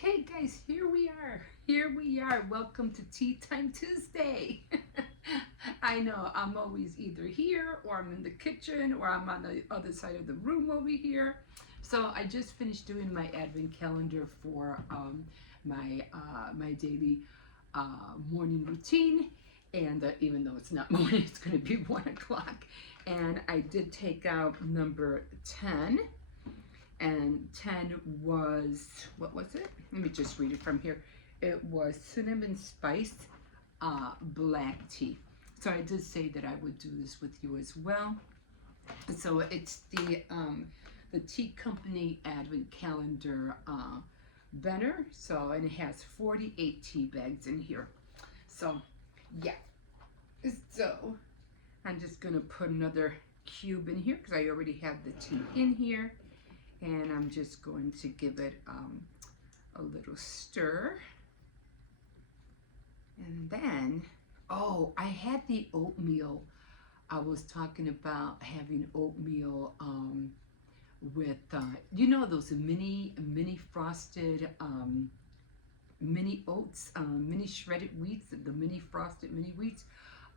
Okay, guys, here we are. Here we are. Welcome to Tea Time Tuesday. I know I'm always either here or I'm in the kitchen or I'm on the other side of the room over here. So I just finished doing my advent calendar for my daily morning routine. And even though it's not morning, it's going to be 1 o'clock. And I did take out number 10, and 10 was, what was it? Let me just read it from here. It was cinnamon spice black tea. So I did say that I would do this with you as well. So it's the Tea Company Advent Calendar banner. So, and it has 48 tea bags in here. So yeah, so I'm just gonna put another cube in here because I already have the tea in here. And I'm just going to give it a little stir. And then, oh, I had the oatmeal. I was talking about having oatmeal with, those mini frosted mini oats, mini shredded wheats, the mini frosted mini wheats.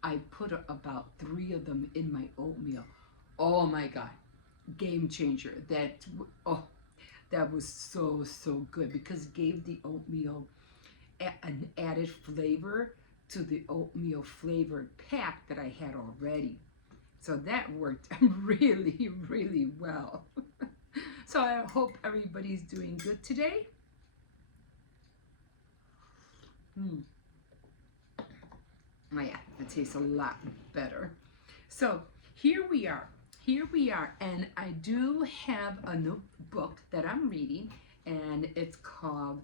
I put about 3 of them in my oatmeal. Oh my God, game changer. That was so good because it gave the oatmeal an added flavor to the oatmeal flavored pack that I had already. So that worked really well. So I hope everybody's doing good today. Oh yeah, it tastes a lot better. So here we are. Here we are, and I do have a notebook that I'm reading, and it's called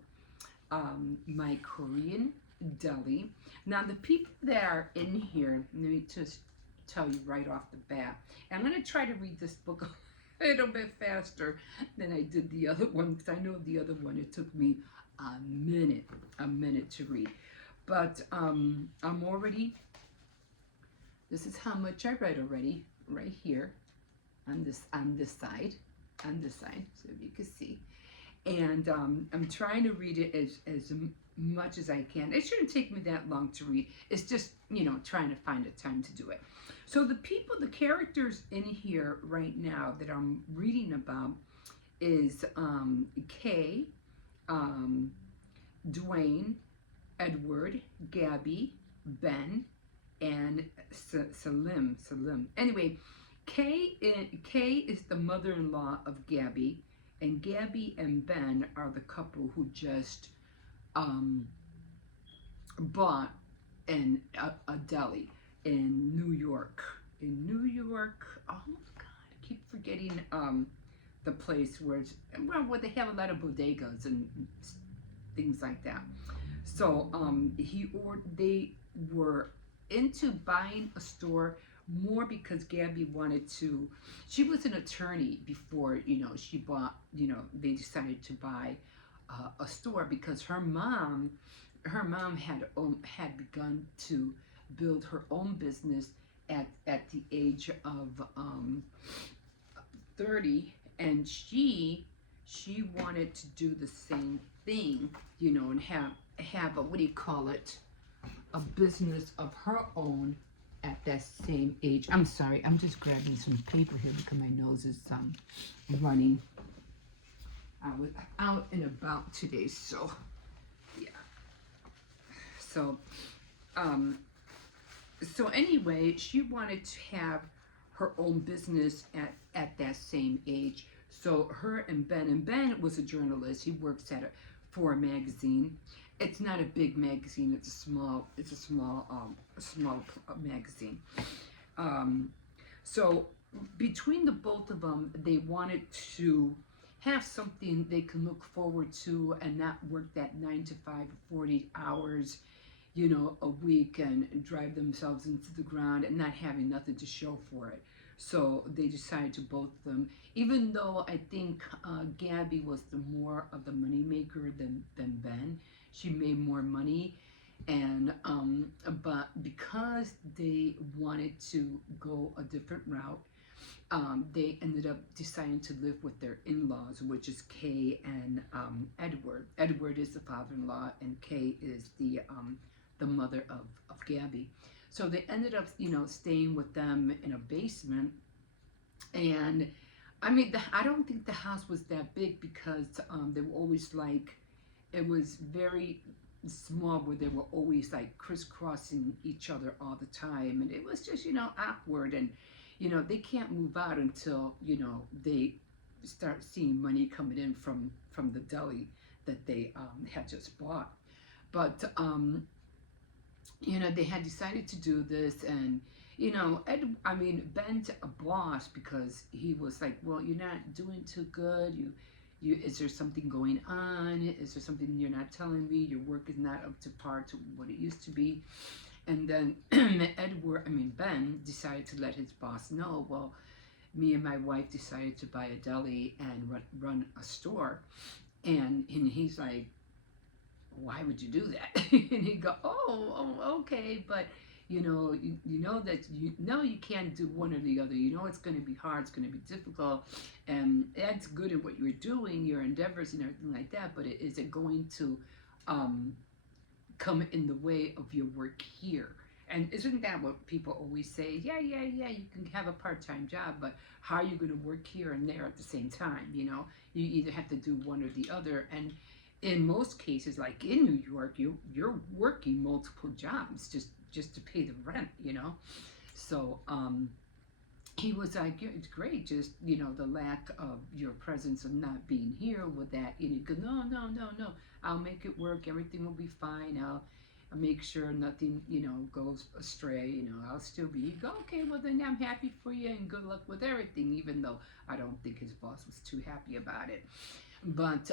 My Korean Deli. Now, the people that are in here, let me just tell you right off the bat, I'm going to try to read this book a little bit faster than I did the other one, because I know the other one, it took me a minute to read. But I'm already, this is how much I read already, right here on this side, so you can see. And I'm trying to read it as much as I can. It shouldn't take me that long to read. It's just, trying to find a time to do it. So the characters in here right now that I'm reading about is Kay, Dwayne, Edward, Gabby, Ben, and Salim. Anyway, Kay is the mother-in-law of Gabby, and Gabby and Ben are the couple who just bought a deli in New York. Oh God, I keep forgetting the place where they have a lot of bodegas and things like that. So they were into buying a store more because Gabby wanted to. She was an attorney before she bought. They decided to buy a store because her mom had begun to build her own business at the age of 30, and she wanted to do the same thing, and have a, what do you call it, a business of her own at that same age. I'm sorry, I'm just grabbing some paper here because my nose is running. I was out and about today, so yeah. So anyway, she wanted to have her own business at that same age. So her and Ben was a journalist. He works for a magazine. It's not a big magazine. It's a small magazine. So between the both of them, they wanted to have something they can look forward to and not work that 9 to 5, 40 hours, a week, and drive themselves into the ground and not having nothing to show for it. So they decided to both of them, even though I think Gabby was the more of the money maker than Ben. She made more money, and but because they wanted to go a different route, they ended up deciding to live with their in-laws, which is Kay and Edward. Edward is the father-in-law, and Kay is the mother of Gabby. So they ended up, staying with them in a basement. And I mean, I don't think the house was that big because they were always like, it was very small where they were always like crisscrossing each other all the time. And it was just, awkward. And, they can't move out until, they start seeing money coming in from the deli that they had just bought. But, they had decided to do this, and Ben's a boss because he was like, well, you're not doing too good. Is there something going on? Is there something you're not telling me? Your work is not up to par to what it used to be. And then Ben decided to let his boss know, well, me and my wife decided to buy a deli and run a store. And he's like, why would you do that? And he'd go, okay, but you know that you can't do one or the other. It's going to be hard, it's going to be difficult, and that's good in what you're doing, your endeavors and everything like that. But is it going to come in the way of your work here? And isn't that what people always say? Yeah, you can have a part-time job, but how are you going to work here and there at the same time? You either have to do one or the other. And in most cases, like in New York, you're working multiple jobs just to pay the rent. So he was like, yeah, it's great, just the lack of your presence of not being here with that. And he goes, no, I'll make it work. Everything will be fine. I'll make sure nothing goes astray. I'll still be. You go, okay, well then I'm happy for you and good luck with everything. Even though I don't think his boss was too happy about it, but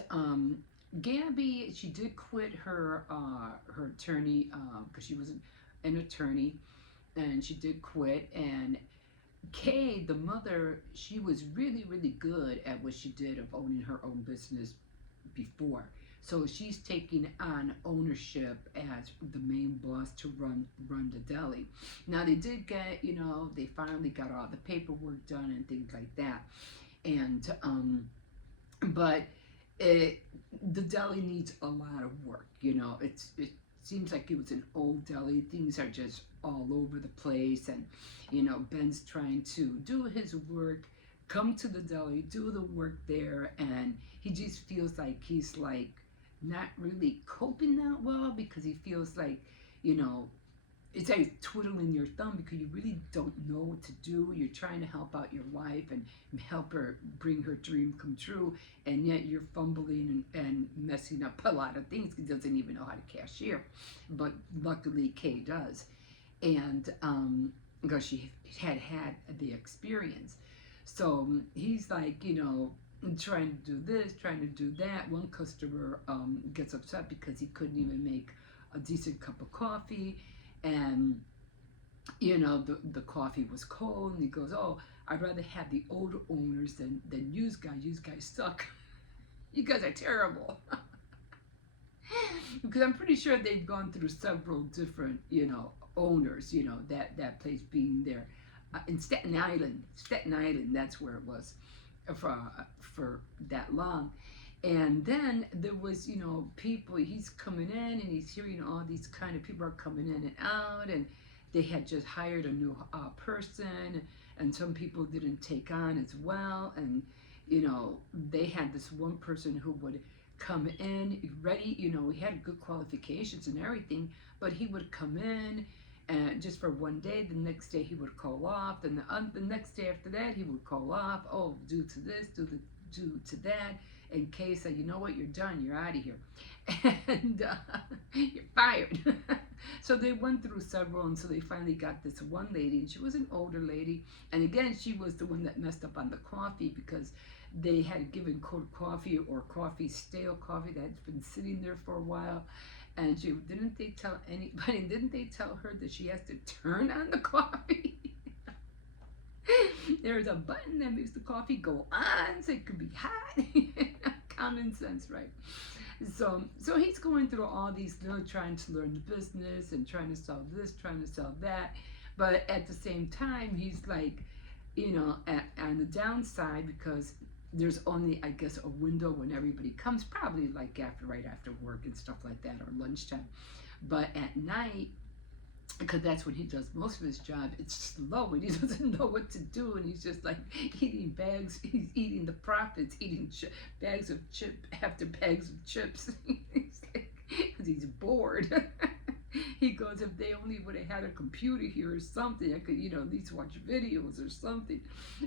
Gabby, she did quit her attorney because she was an attorney, and she did quit. And Kay, the mother, she was really, really good at what she did of owning her own business before. So she's taking on ownership as the main boss to run the deli. Now they did get, they finally got all the paperwork done and things like that. And but the deli needs a lot of work. It seems like it was an old deli. Things are just all over the place, and Ben's trying to do his work, come to the deli, do the work there, and he just feels like he's like not really coping that well because he feels like it's like twiddling your thumb because you really don't know what to do. You're trying to help out your wife and help her bring her dream come true, and yet you're fumbling and messing up a lot of things. He doesn't even know how to cashier, but luckily Kay does, and because she had the experience. So he's like, trying to do this, trying to do that. One customer gets upset because he couldn't even make a decent cup of coffee. And the coffee was cold, and he goes, oh, I'd rather have the older owners than you guys. You guys suck. You guys are terrible. Because I'm pretty sure they've gone through several different owners, that place being there in Staten Island, that's where it was for that long. And then there was, people, he's coming in and he's hearing all these kind of people are coming in and out, and they had just hired a new person, and some people didn't take on as well. And, they had this one person who would come in ready, he had good qualifications and everything, but he would come in and just for one day, the next day he would call off, and the next day after that he would call off, oh, due to this, due to that. And Kay said, you know what, you're done, you're out of here, and you're fired. So they went through several, and so they finally got this one lady, and she was an older lady, and again, she was the one that messed up on the coffee because they had given cold coffee or stale coffee that had been sitting there for a while. And didn't they tell anybody, didn't they tell her that she has to turn on the coffee? There's a button that makes the coffee go on so it could be hot. Common sense, right? So he's going through all these, trying to learn the business and trying to sell this, trying to sell that. But at the same time, he's like, on the downside, because there's only, I guess, a window when everybody comes, probably like right after work and stuff like that, or lunchtime. But at night, because that's when he does most of his job, it's slow and he doesn't know what to do, and he's just like eating bags. He's eating the profits, eating bags of chip after bags of chips. Because he's bored. He goes, if they only would have had a computer here or something, I could, at least watch videos or something.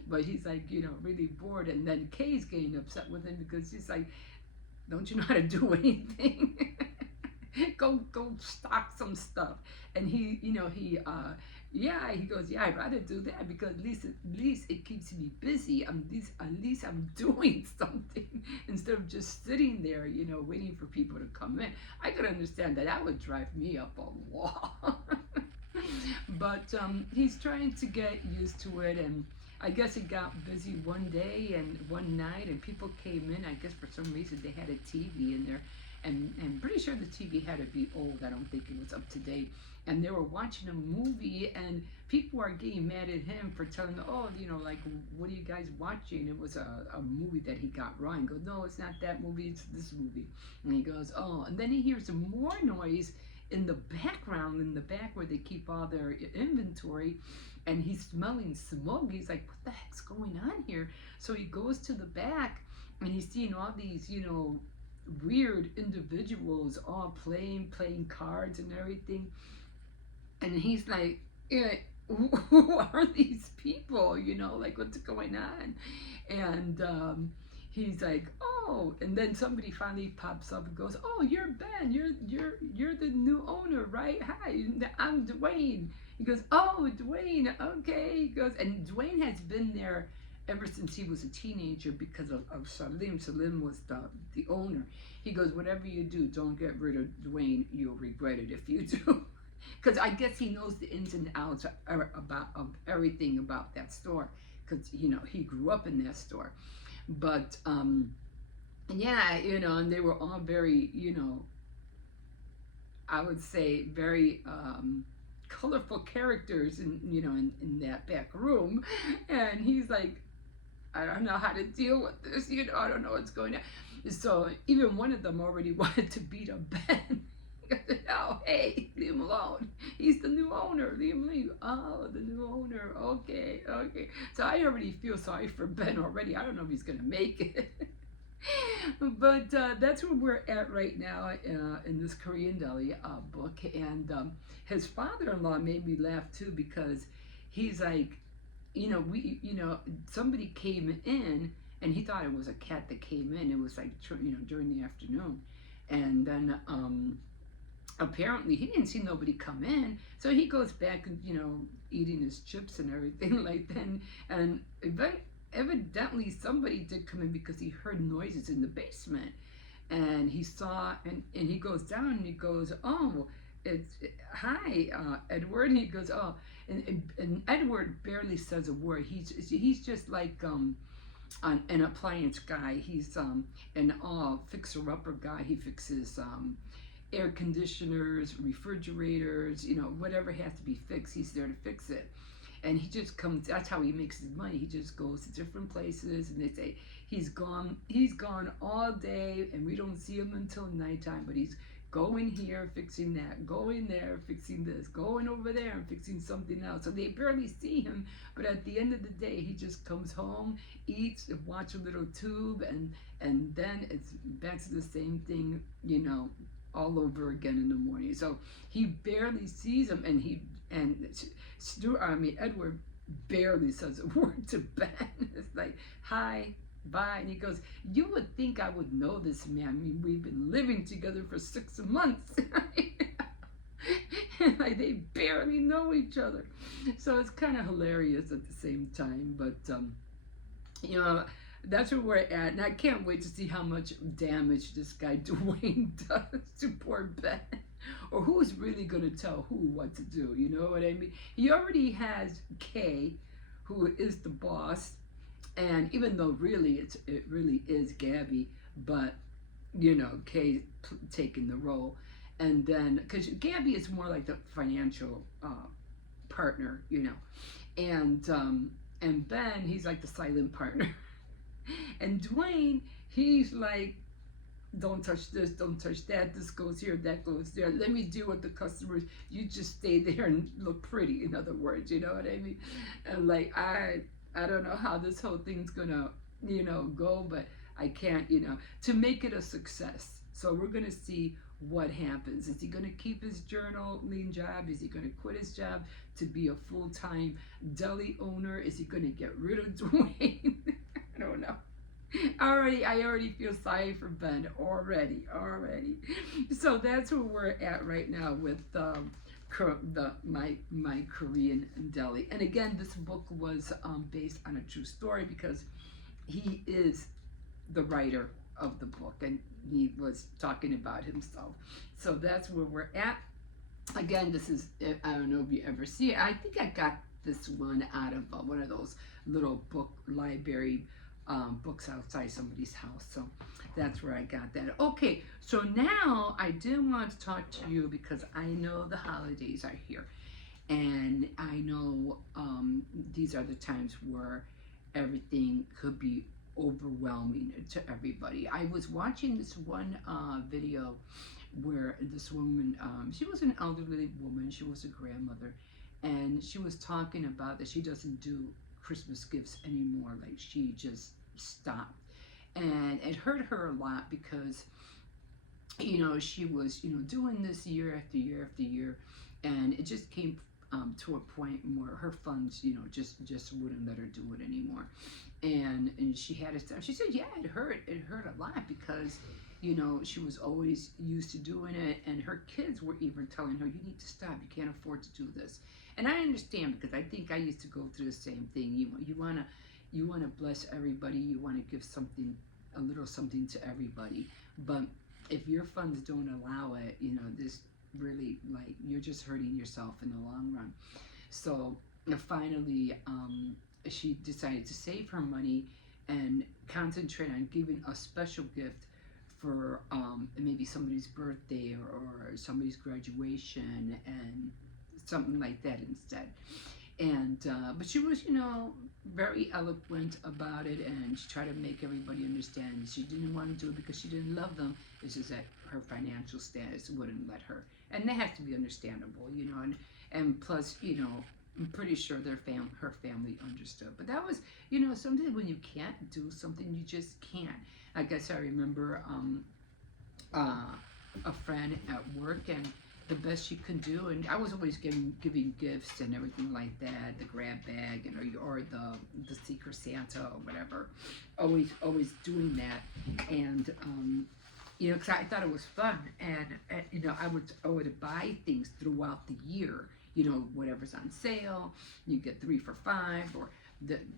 But he's like, really bored. And then Kay's getting upset with him because he's like, don't you know how to do anything? go stock some stuff. And he goes, yeah, I'd rather do that, because at least it keeps me busy. At least I'm doing something instead of just sitting there, waiting for people to come in. I could understand that. That would drive me up a wall. But he's trying to get used to it, and I guess it got busy one day and one night, and people came in. I guess for some reason they had a TV in there, and I'm pretty sure the TV had to be old. I don't think it was up to date. And they were watching a movie, and people are getting mad at him for telling them, oh, like, what are you guys watching? It was a movie that he got wrong. He goes, no, it's not that movie, it's this movie. And he goes, oh, and then he hears more noise in the background, in the back where they keep all their inventory, and he's smelling smoke. He's like, what the heck's going on here? So he goes to the back, and he's seeing all these, weird individuals all playing cards and everything. And he's like, yeah, who are these people? Like, what's going on? And he's like, oh, and then somebody finally pops up and goes, oh, you're Ben. You're the new owner, right? Hi, I'm Dwayne. He goes, oh, Dwayne, okay. He goes, and Dwayne has been there ever since he was a teenager because of Salim. Salim was the owner. He goes, whatever you do, don't get rid of Dwayne. You'll regret it if you do. Because I guess he knows the ins and outs of everything about that store, because he grew up in that store. But yeah, and they were all very, I would say very colorful characters in that back room. And he's like, I don't know how to deal with this, I don't know what's going on. So even one of them already wanted to beat up Ben. Oh, hey, leave him alone. He's the new owner. Leave him alone. Oh, the new owner. Okay. So I already feel sorry for Ben already. I don't know if he's going to make it. But that's where we're at right now in this Korean Deli book. And his father-in-law made me laugh too, because he's like, somebody came in, and he thought it was a cat that came in. It was like, during the afternoon. And then apparently he didn't see nobody come in, so he goes back and eating his chips and everything like that. And evidently somebody did come in, because he heard noises in the basement, and he saw, and he goes down and he goes, oh, it's hi, Edward. And he goes, oh, and Edward barely says a word. He's just like an appliance guy. He's an fixer-upper guy. He fixes air conditioners, refrigerators, whatever has to be fixed, he's there to fix it. And he just comes, that's how he makes his money. He just goes to different places, and they say he's gone all day, and we don't see him until nighttime, but he's going here, fixing that, going there, fixing this, going over there and fixing something else. So they barely see him, but at the end of the day, he just comes home, eats, watch a little tube, and then it's back to the same thing, all over again in the morning. So he barely sees him, and Edward barely says a word to Ben. It's like, hi, bye. And he goes, you would think I would know this man. I mean, we've been living together for 6 months. Like, they barely know each other. So it's kind of hilarious at the same time. But that's where we're at, and I can't wait to see how much damage this guy Dwayne does to poor Ben, or who's really going to tell who what to do. You know what I mean? He already has Kay, who is the boss, and even though really it really is Gabby, but Kay taking the role, and then because Gabby is more like the financial partner, and And Ben, he's like the silent partner. And Dwayne, he's like, don't touch this, don't touch that, this goes here, that goes there, let me deal with the customers, you just stay there and look pretty, in other words, you know what I mean? And like, I don't know how this whole thing's gonna, go, but I can't, to make it a success. So we're gonna see what happens. Is he gonna keep his journaling job? Is he gonna quit his job to be a full-time deli owner? Is he gonna get rid of Dwayne? I don't know. I already feel sorry for Ben already. So that's where we're at right now with my Korean deli. And again, this book was based on a true story because he is the writer of the book, and he was talking about himself. So that's where we're at. Again, this is, I don't know if you ever see it. I think I got this one out of one of those little book library books outside somebody's house. So that's where I got that. Okay, so now I did want to talk to you because I know the holidays are here. And I know these are the times where everything could be overwhelming to everybody. I was watching this one video where this woman, she was an elderly woman, she was a grandmother, and she was talking about that she doesn't do Christmas gifts anymore. Like, she just stopped. And it hurt her a lot because, she was, doing this year after year after year, and it just came to a point where her funds, just wouldn't let her do it anymore. And she had to stop. She said, yeah, it hurt a lot because, she was always used to doing it, and her kids were even telling her, you need to stop, you can't afford to do this. And I understand, because I think I used to go through the same thing. You want to bless everybody, you want to give something, a little something to everybody, but if your funds don't allow it, this really, like, you're just hurting yourself in the long run. So finally, she decided to save her money and concentrate on giving a special gift for maybe somebody's birthday or somebody's graduation and something like that instead. And but she was, very eloquent about it, and she tried to make everybody understand she didn't want to do it because she didn't love them. It's just that her financial status wouldn't let her, and that has to be understandable, and plus, I'm pretty sure her family understood. But that was, sometimes when you can't do something, you just can't. I guess I remember a friend at work, and the best you can do, and I was always giving gifts and everything like that, the grab bag, or the Secret Santa or whatever, always doing that, and because I thought it was fun, and I would buy things throughout the year, whatever's on sale, you get 3 for $5, or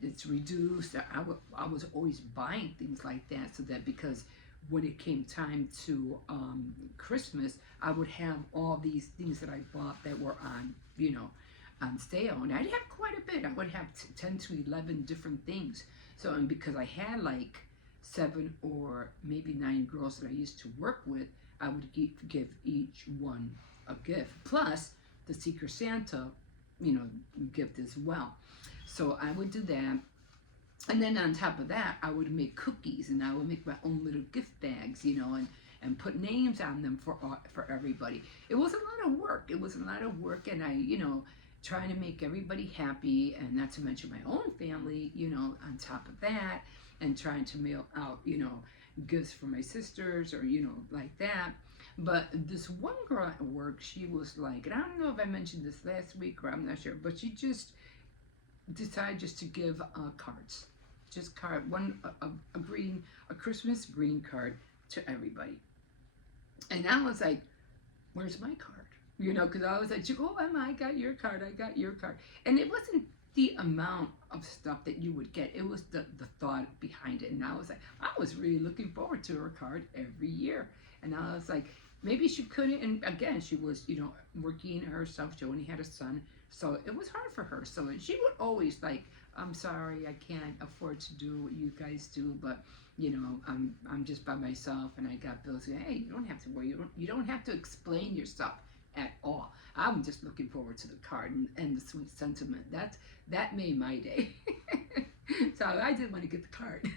it's reduced. I was always buying things like that, so that because when it came time to Christmas, I would have all these things that I bought that were on sale, and I'd have quite a bit. I would have 10 to 11 different things. So, and because I had like 7 or maybe 9 girls that I used to work with, I would give each one a gift, plus the Secret Santa, gift as well. So I would do that. And then on top of that, I would make cookies, and I would make my own little gift bags, and put names on them for everybody. It was a lot of work. And I, trying to make everybody happy, and not to mention my own family, on top of that, and trying to mail out, gifts for my sisters, or, like that. But this one girl at work, she was like, and I don't know if I mentioned this last week, or I'm not sure, but she just decided just to give cards, just a Christmas green card to everybody. And I was like, where's my card? Because I was like, oh, Emma, I got your card, and it wasn't the amount of stuff that you would get, it was the thought behind it. And I was like, I was really looking forward to her card every year. And I was like, maybe she couldn't, and again, she was, working herself. She only had a son, so it was hard for her. So she would always like, I'm sorry, I can't afford to do what you guys do, but I'm just by myself, and I got bills. Hey, you don't have to worry. You don't have to explain yourself at all. I'm just looking forward to the card and the sweet sentiment. That made my day. So I did want to get the card.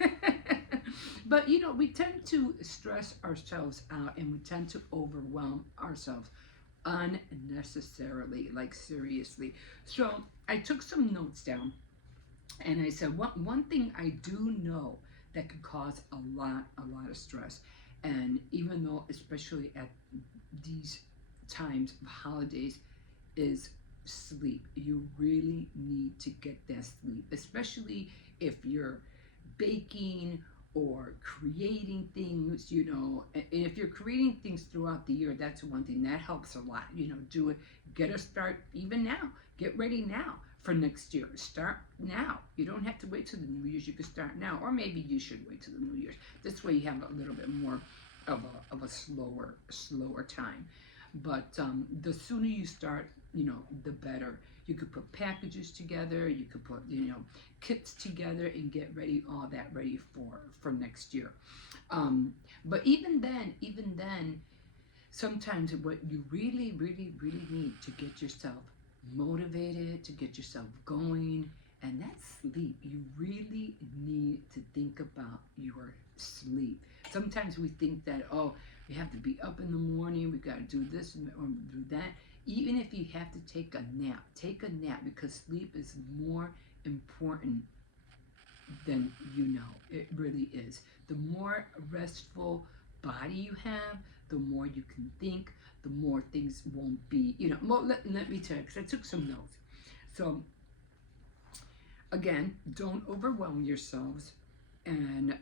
But we tend to stress ourselves out and we tend to overwhelm ourselves unnecessarily, like seriously. So I took some notes down and I said, one thing I do know that could cause a lot of stress, and even though, especially at these times of holidays, is sleep. You really need to get that sleep, especially if you're baking or creating things, and if you're creating things throughout the year, that's one thing that helps a lot. Do it, get a start even now. Get ready now for next year. Start now. You don't have to wait till the New Year's. You can start now, or maybe you should wait till the New Year's. This way you have a little bit more of a slower time. But the sooner you start, the better. You could put packages together. You could put, kits together and get ready, all that ready for next year. But even then, sometimes what you really, really, really need to get yourself motivated, to get yourself going, and that's sleep. You really need to think about your sleep. Sometimes we think that, oh, we have to be up in the morning, we got to do this or do that. Even if you have to take a nap because sleep is more important than you know. It really is. The more restful body you have, the more you can think, the more things won't be, let me tell you, because I took some notes. So, again, don't overwhelm yourselves, and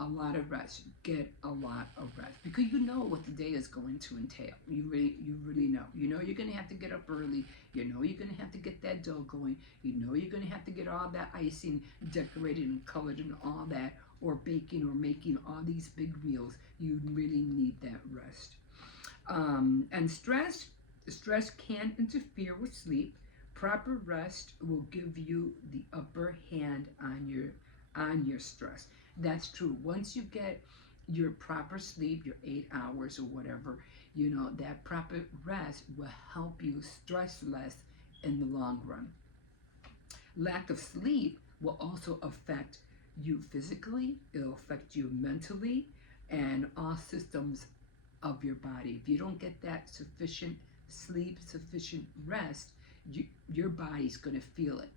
a lot of rest. Get a lot of rest because you know what the day is going to entail. You really know. You're going to have to get up early. You're going to have to get that dough going. You're going to have to get all that icing decorated and colored and all that, or baking or making all these big meals. You really need that rest. And stress can interfere with sleep. Proper rest will give you the upper hand on your stress. That's true. Once you get your proper sleep, your 8 hours or whatever, that proper rest will help you stress less in the long run. Lack of sleep will also affect you physically, it'll affect you mentally, and all systems of your body. If you don't get that sufficient sleep, sufficient rest, your body's going to feel it.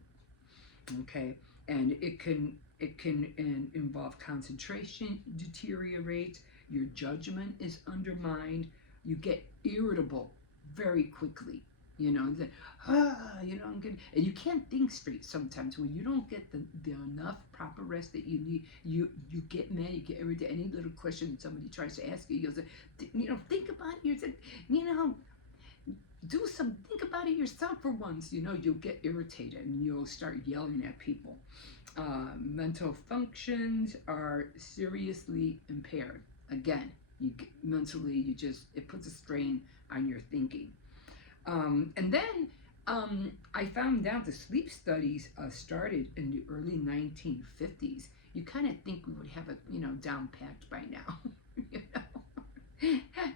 Okay, and it can involve concentration deteriorate, your judgment is undermined, you get irritable very quickly. I'm good, and you can't think straight sometimes when you don't get the enough proper rest that you need. You get mad, you get irritated. Any little question somebody tries to ask you, you'll say, think about it. Think about it yourself for once. You'll get irritated and you'll start yelling at people. Mental functions are seriously impaired. Again, mentally, it puts a strain on your thinking. And then I found out the sleep studies started in the early 1950s. You kind of think we would have it, down packed by now.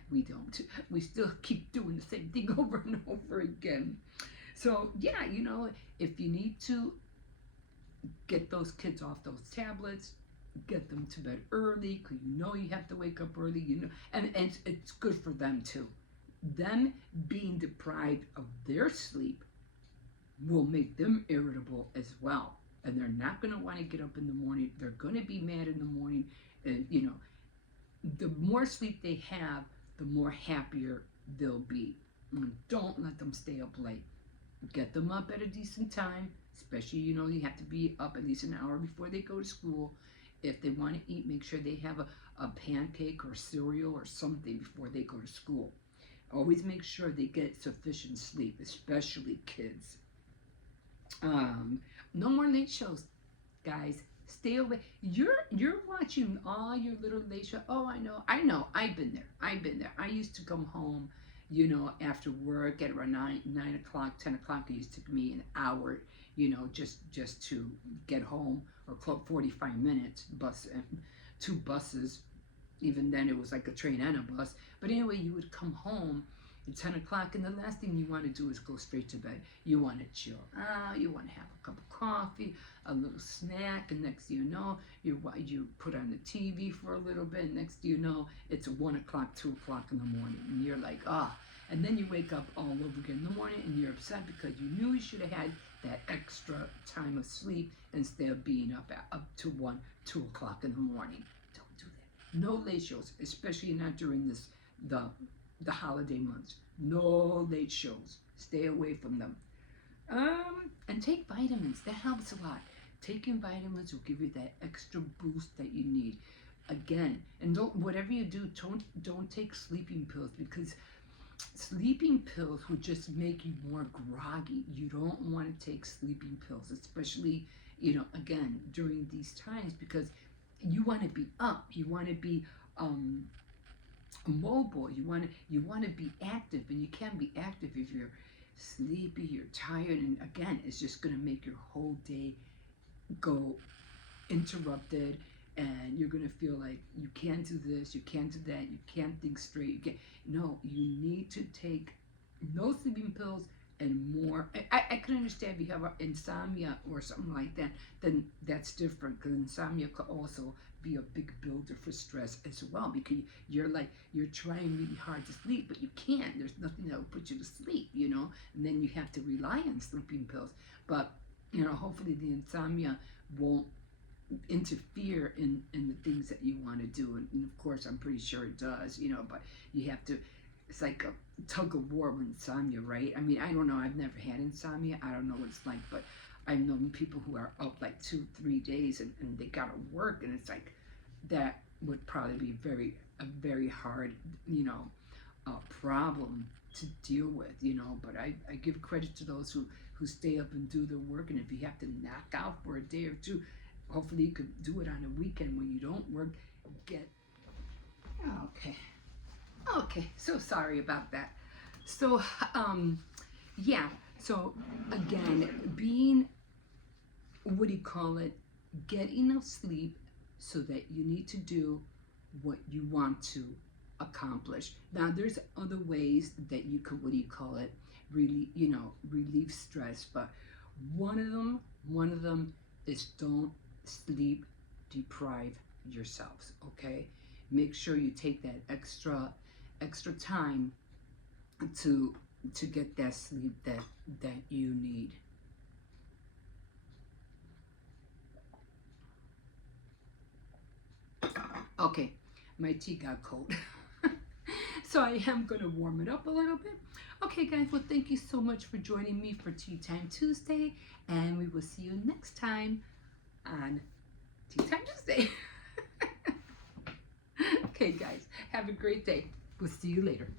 We don't. We still keep doing the same thing over and over again. So yeah, if you need to get those kids off those tablets, get them to bed early because you have to wake up early, and it's good for them too. Them being deprived of their sleep will make them irritable as well, and they're not going to want to get up in the morning. They're going to be mad in the morning, and the more sleep they have, the more happier they'll be. Don't let them stay up late. Get them up at a decent time, especially, you have to be up at least an hour before they go to school. If they want to eat, make sure they have a pancake or cereal or something before they go to school. Always make sure they get sufficient sleep, especially kids. No more late shows, guys. Stay away. You're watching all your little late shows. Oh, I know. I've been there. I used to come home, after work at around 9 o'clock, 10 o'clock. It used to take me an hour, just to get home, or 45 minutes. Two buses. Even then, it was like a train and a bus. But anyway, you would come home, It's 10 o'clock, and the last thing you want to do is go straight to bed. You want to chill out. You want to have a cup of coffee, a little snack, and next thing you know, you put on the TV for a little bit, and next thing you know, it's 1 o'clock, 2 o'clock in the morning, and you're like, and then you wake up all over again in the morning, and you're upset because you knew you should have had that extra time of sleep instead of being up to 1, 2 o'clock in the morning. Don't do that. No late shows, especially not during the holiday months. No late shows. Stay away from them. And take vitamins. That helps a lot. Taking vitamins will give you that extra boost that you need. Again, and whatever you do, don't take sleeping pills, because sleeping pills will just make you more groggy. You don't want to take sleeping pills, especially, again, during these times, because you want to be up. You want to be mobile. You want to be active, and you can't be active if you're sleepy, you're tired, and again, it's just going to make your whole day go interrupted, and you're going to feel like you can't do this, you can't do that, you can't think straight. No, you need to take no sleeping pills and more. I can understand if you have insomnia or something like that, then that's different, because insomnia could also be a big builder for stress as well, because you're trying really hard to sleep, but you can't. There's nothing that will put you to sleep, and then you have to rely on sleeping pills. But hopefully the insomnia won't interfere in the things that you want to do, and of course I'm pretty sure it does, but you have to. It's like a tug of war with insomnia, right? I mean, I don't know. I've never had insomnia. I don't know what it's like, but I've known people who are up like 2-3 days, and they gotta work, and it's like that would probably be a very hard, problem to deal with, But I give credit to those who stay up and do their work, and if you have to knock out for a day or two, hopefully you could do it on a weekend when you don't work. Okay, so sorry about that. So, yeah, so again, get enough sleep so that you need to do what you want to accomplish. Now, there's other ways that you could, really, relieve stress, but one of them is don't sleep deprive yourselves, okay? Make sure you take that extra time to get that sleep that you need. Okay, my tea got cold. So I am going to warm it up a little bit. Okay, guys, well, thank you so much for joining me for Tea Time Tuesday, and we will see you next time on Tea Time Tuesday. Okay, guys, have a great day. We'll see you later.